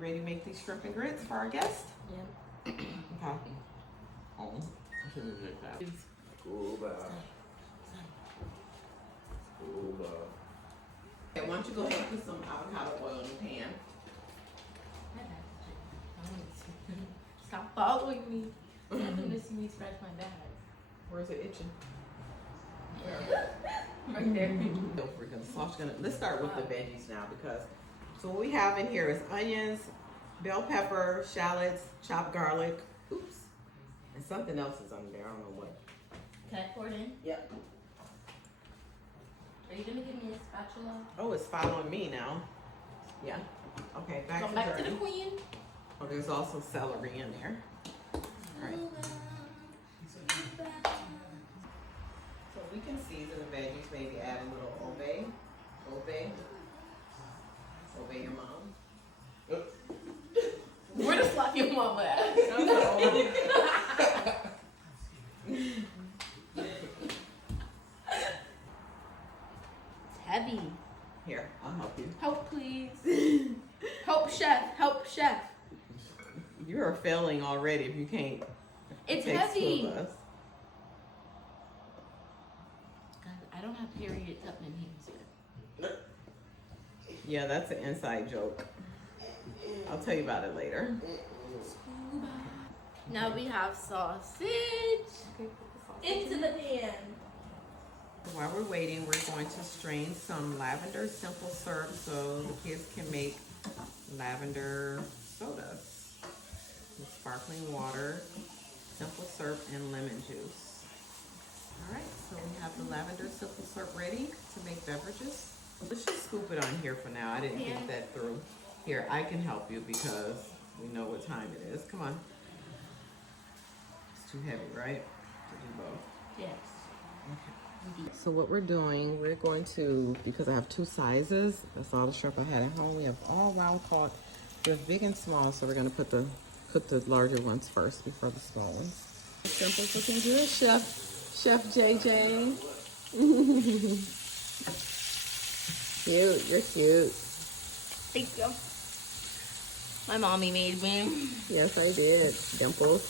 ready to make these shrimp and grits for our guest? Yeah. Okay. Oh, I should have made that. Scuba. Scuba. Okay, why don't you go ahead and put some avocado oil in the pan? Stop following me. I want to see me scratch my back. Where's it itching? Right there. Let's start with the veggies now because so what we have in here is onions, bell pepper, shallots, chopped garlic, oops, and something else is under there. I don't know what. Can I pour it in? Yep. Are you gonna give me a spatula? Oh, it's following me now. Yeah. Okay, back Go to back to Journey. the queen. Oh, there's also celery in there. All right. So we can season the veggies, maybe add a little obey your mom. Where the slap your mama at? It's heavy. Here, I'll help you. Help, please. Help, chef. Help, chef. You are failing already if you can't. It's take heavy. two of us. God, I don't have Harriet Tubman hands yet. Yeah, that's an inside joke. I'll tell you about it later. Now we have sausage. Into the pan. While we're waiting, we're going to strain some lavender simple syrup so the kids can make lavender sodas with sparkling water, simple syrup, and lemon juice. All right, so we have the lavender simple syrup ready to make beverages. Let's just scoop it on here for now. I didn't think that through. Here, I can help you because we know what time it is. Come on. It's too heavy, right? To do both. Yes. Okay. So what we're doing, we're going to, because I have two sizes, that's all the shrimp I had at home. We have all wild caught. They're big and small, so we're gonna put the larger ones first before the small ones. Simple looking good, Chef JJ. Cute, you're cute. Thank you. My mommy made me. Yes, I did. Dimples.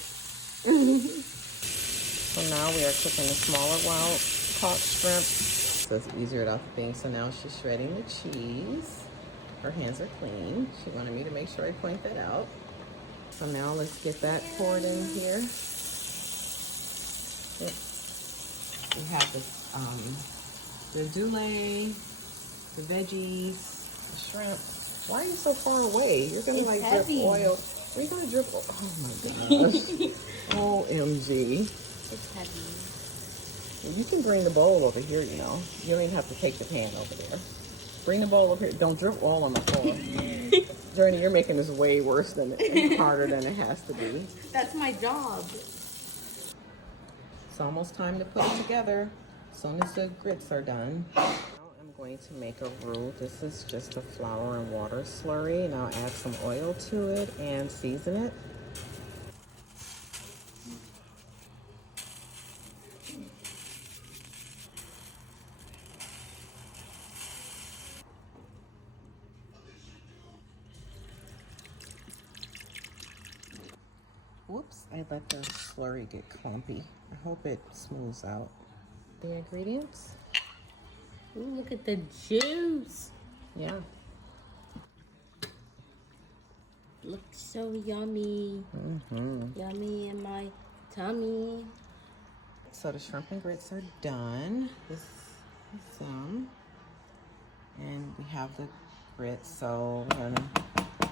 So now we are cooking the smaller wild caught shrimp. So it's easier off the thing. So now she's shredding the cheese. Her hands are clean. She wanted me to make sure I point that out. So now let's get that poured in here. Yep. We have the doulet, the veggies, the shrimp. Why are you so far away? You're gonna It's heavy. drip oil. Are you gonna drip oil? Oh my gosh. OMG. It's heavy. You can bring the bowl over here, you know. You don't even have to take the pan over there. Bring the bowl over here. Don't drip all on the floor. Journey, you're making this way worse than harder than it has to be. That's my job. It's almost time to put it together. As soon as the grits are done. Now I'm going to make a roux. This is just a flour and water slurry, and I'll add some oil to it and season it. Whoops, I let the slurry get clumpy. I hope it smooths out. The ingredients? Ooh, look at the juice. Yeah. Looks so yummy. Yummy in my tummy. So the shrimp and grits are done. This is some. And we have the grits, so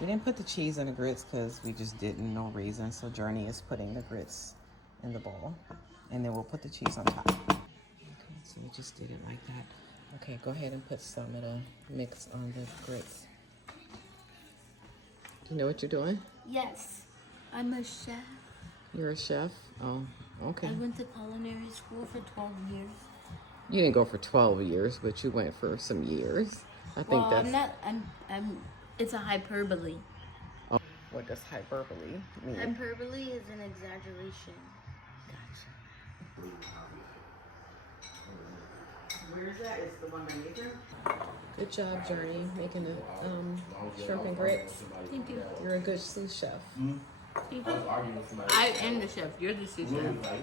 we didn't put the cheese in the grits because we just didn't, no reason. So Journey is putting the grits in the bowl. And then we'll put the cheese on top. Okay, so we just did it like that. Okay, go ahead and put some of the mix on the grits. Do you know what you're doing? Yes, I'm a chef. You're a chef? Oh, okay. I went to culinary school for 12 years. You didn't go for 12 years, but you went for some years. I think Well, that's... it's a hyperbole. Oh, what does hyperbole mean? Hyperbole is an exaggeration. Gotcha. Where is that? It's the one by Nathan? Good job, Journey, making the shrimp and grits. Thank you. You're a good sous chef. I was arguing with somebody. I am the chef. You're the sous chef. Okay.